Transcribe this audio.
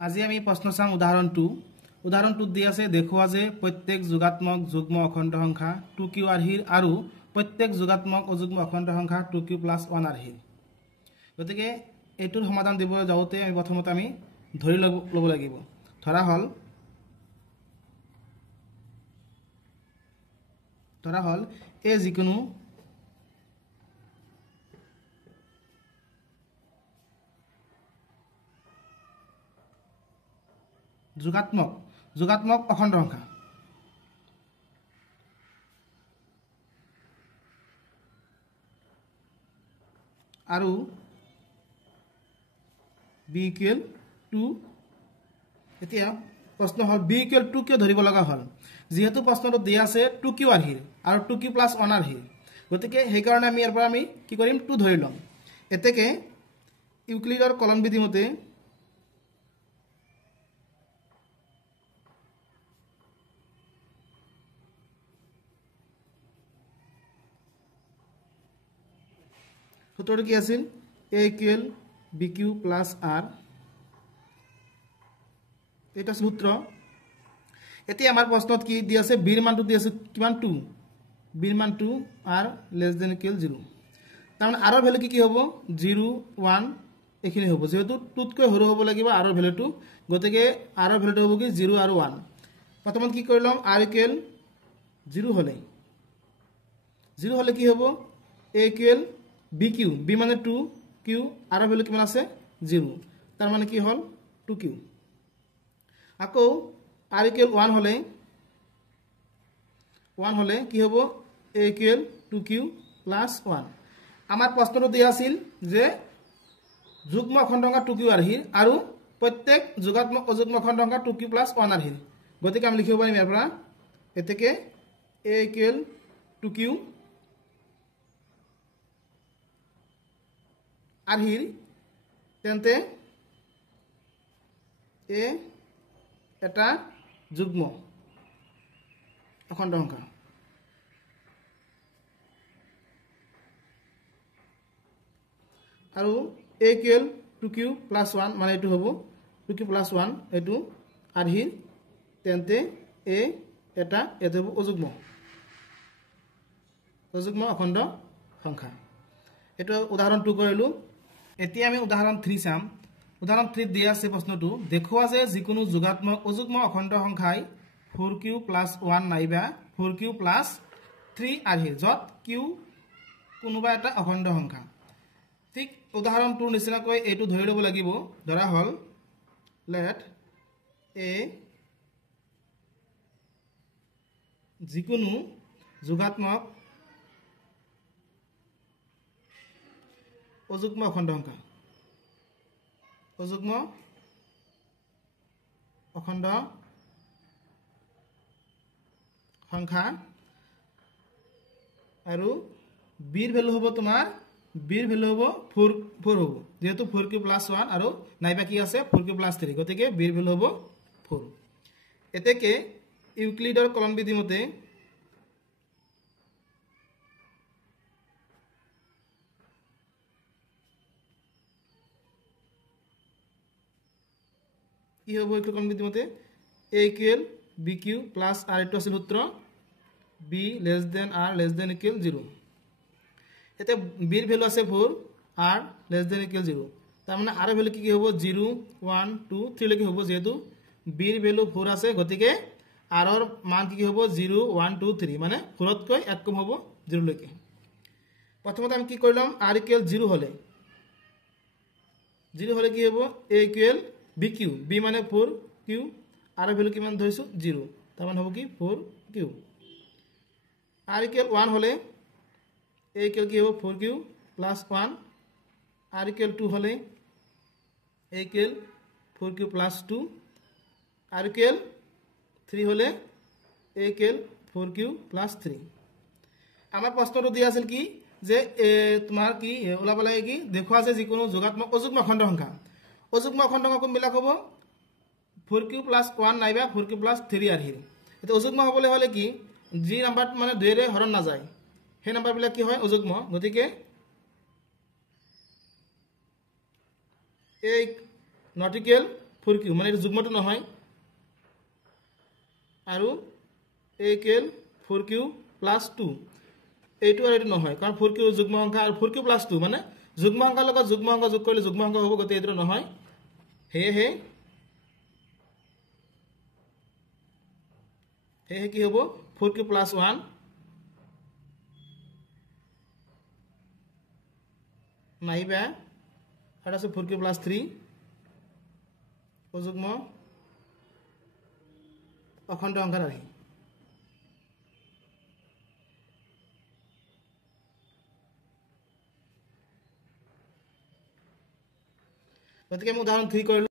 আজি আমি প্রশ্ন চাম উদাহরণ 2 উদাহরণ 2 দি আছে দেখুয়া যে প্রত্যেক যোগাত্মক যুগ্ম অখণ্ড সংখ্যা 2q আরহির আর প্রত্যেক যোগাত্মক অযুগ্ম অখণ্ড সংখ্যা 2q + 1 আরহির গতিকে এটুর সমাধান দিব যাওতে আমি প্রথমতে আমি ধরি লব লাগিব ধরা হল এ যিকোনো যোগাত্মক অখণ্ড সংখ্যা আৰু b = 2 এতিয়া প্ৰশ্ন হল b = 2 কিয় ধৰিব লগা হল যেহেতু প্ৰশ্নটো দিয়া আছে 2q আৰহিৰ আৰু 2q + 1 আৰহিৰ গতিকে সেই কাৰণে আমি ইয়াৰ পৰা আমি কি কৰিম 2 ধৰি লম এতেকে ইউক্লিডৰ কলন বিধি মতে সূত্ৰটো কি আছিল a = bq + r এটা সূত্ৰ এতিয়া আমাৰ প্ৰশ্নত কি দি আছে b ৰ মানটো দি আছে কিমান 2 b ৰ মান 2 r <= 0 তাৰ মানে r ৰ ভ্যালু কি হ'ব 0 1 এখিনি হ'ব যেহেতু 2 তকৈ সৰু হ'ব লাগিব r ৰ ভ্যালুটো গতিকে r ৰ ভ্যালুটো হ'ব কি 0 আৰু 1 প্ৰথমত কি কৰিলম r = 0 হলে কি হ'ব a = bq b মানে 2 q r ৰ ভ্যালু কিমান আছে 0 তাৰ মানে কি হল 2q আকৌ r = 1 হলে কি হ'ব a = 2q + 1 আমাৰ প্ৰশ্নটো দিয়া আছিল যে যুগ্ম অখণ্ড সংখ্যা 2q আৰহিৰ আৰু প্ৰত্যেক যোগাত্মক অযুগ্ম অখণ্ড সংখ্যা 2q + 1 আৰহিৰ গতিকে আমি লিখিব পাৰিম ইয়াৰ পৰা এতেকে a = 2q আৰহিৰ তেন্তে এ এটা যুগ্ম অখণ্ড সংখ্যা আৰু a = 2q + 1 মানে এটো হ'ব 2q + 1 এটো আরহির তেন্তে এ এটা এটো অযুগ্ম অখণ্ড সংখ্যা এটো উদাহরণ 2 কৰিলো এতিয়া আমি উদাহৰণ 3 চাম উদাহৰণ 3 দিয়া আছে প্ৰশ্নটো দেখুৱা যে যিকোনো যোগাত্মক অযুগ্ম অখণ্ড সংখ্যাই 4q + 1 নাইবা 4q + 3 আৰহিৰ যত q কোনোবা এটা অখণ্ড সংখ্যা ঠিক উদাহৰণটোৰ নিচিনাকৈ এটো ধৰি লব লাগিব ধৰা হল let a যিকোনো যোগাত্মক অযুগ্ম অখণ্ড সংখ্যা আৰু b ৰ ভ্যালু হ'ব তোমাৰ b ৰ ভ্যালু হ'ব 4 হ'ব যেহেতু 4q + 1 আৰু নাইবা কি আছে 4q + 3 গতিকে b ৰ ভ্যালু হ'ব 4 এতেকে ইউক্লিডৰ কলন বিধি মতে কি হ'ব এই কলন বিধি মতে a = bq + r এটো আছে সূত্র b < r < 0 এতে b ৰ ভ্যালু আছে 4 r < 0 তাৰ মানে r ৰ ভ্যালু কি হ'ব 0 1 2 3 লৈকে হ'ব যেহেতু b ৰ ভ্যালু 4 আছে গতিকে r ৰ মান কি হ'ব 0 1 2 3 মানে 4 তকৈ এক কম হ'ব 0 লৈকে প্ৰথমতে আমি কি কৰিলাম r = 0 হলে কি হ'ব a = bq b মানে 4q r ৰ ভ্যালু কিমান ধৰিছো 0 তাৰ মানে হ'ব কি 4q r = 1 হলে a = কি হ'ব 4q + 1 r = 2 হলে a = 4q + 2 r = 3 হলে a = 4q + 3 আমাৰ প্ৰশ্নটো দিয়া আছিল কি যে তোমাৰ কি ওলাব লাগে কি দেখুৱা যে যিকোনো যোগাত্মক অযুগ্ম অখণ্ড সংখ্যা কোনবিলাক হ'ব 4q + 1 নাইবা 4q + 3 আৰহিৰ এটা অযুগ্ম হ'বলৈ হলে কি যি নাম্বাৰ মানে 2 ৰে হৰণ না যায় সেই নাম্বার বিলাক কি হয় অযুগ্ম গতিকে a not equal 4q মানে এটা যুগ্মটো নহয় আৰু a ইকুৱেল 4q প্লাছ 2 এইটো আৰু এইটো নহয় কাৰণ 4q যুগ্ম সংখ্যা আৰু 4q প্লাছ 2 মানে যুগ্ম সংখ্যাৰ লগত যুগ্ম অংক যোগ কৰিলে যুগ্ম অংক হ'ব গতে এইটো নহয় হেহে কি হ'ব 4q প্লাছ 1 নাইবা আৰু আছে 4q প্লাছ 3 অযুগ্ম অখণ্ড সংখ্যাৰ ৰাশি গতিকে মই উদাহৰণ 3 কৰিলোঁ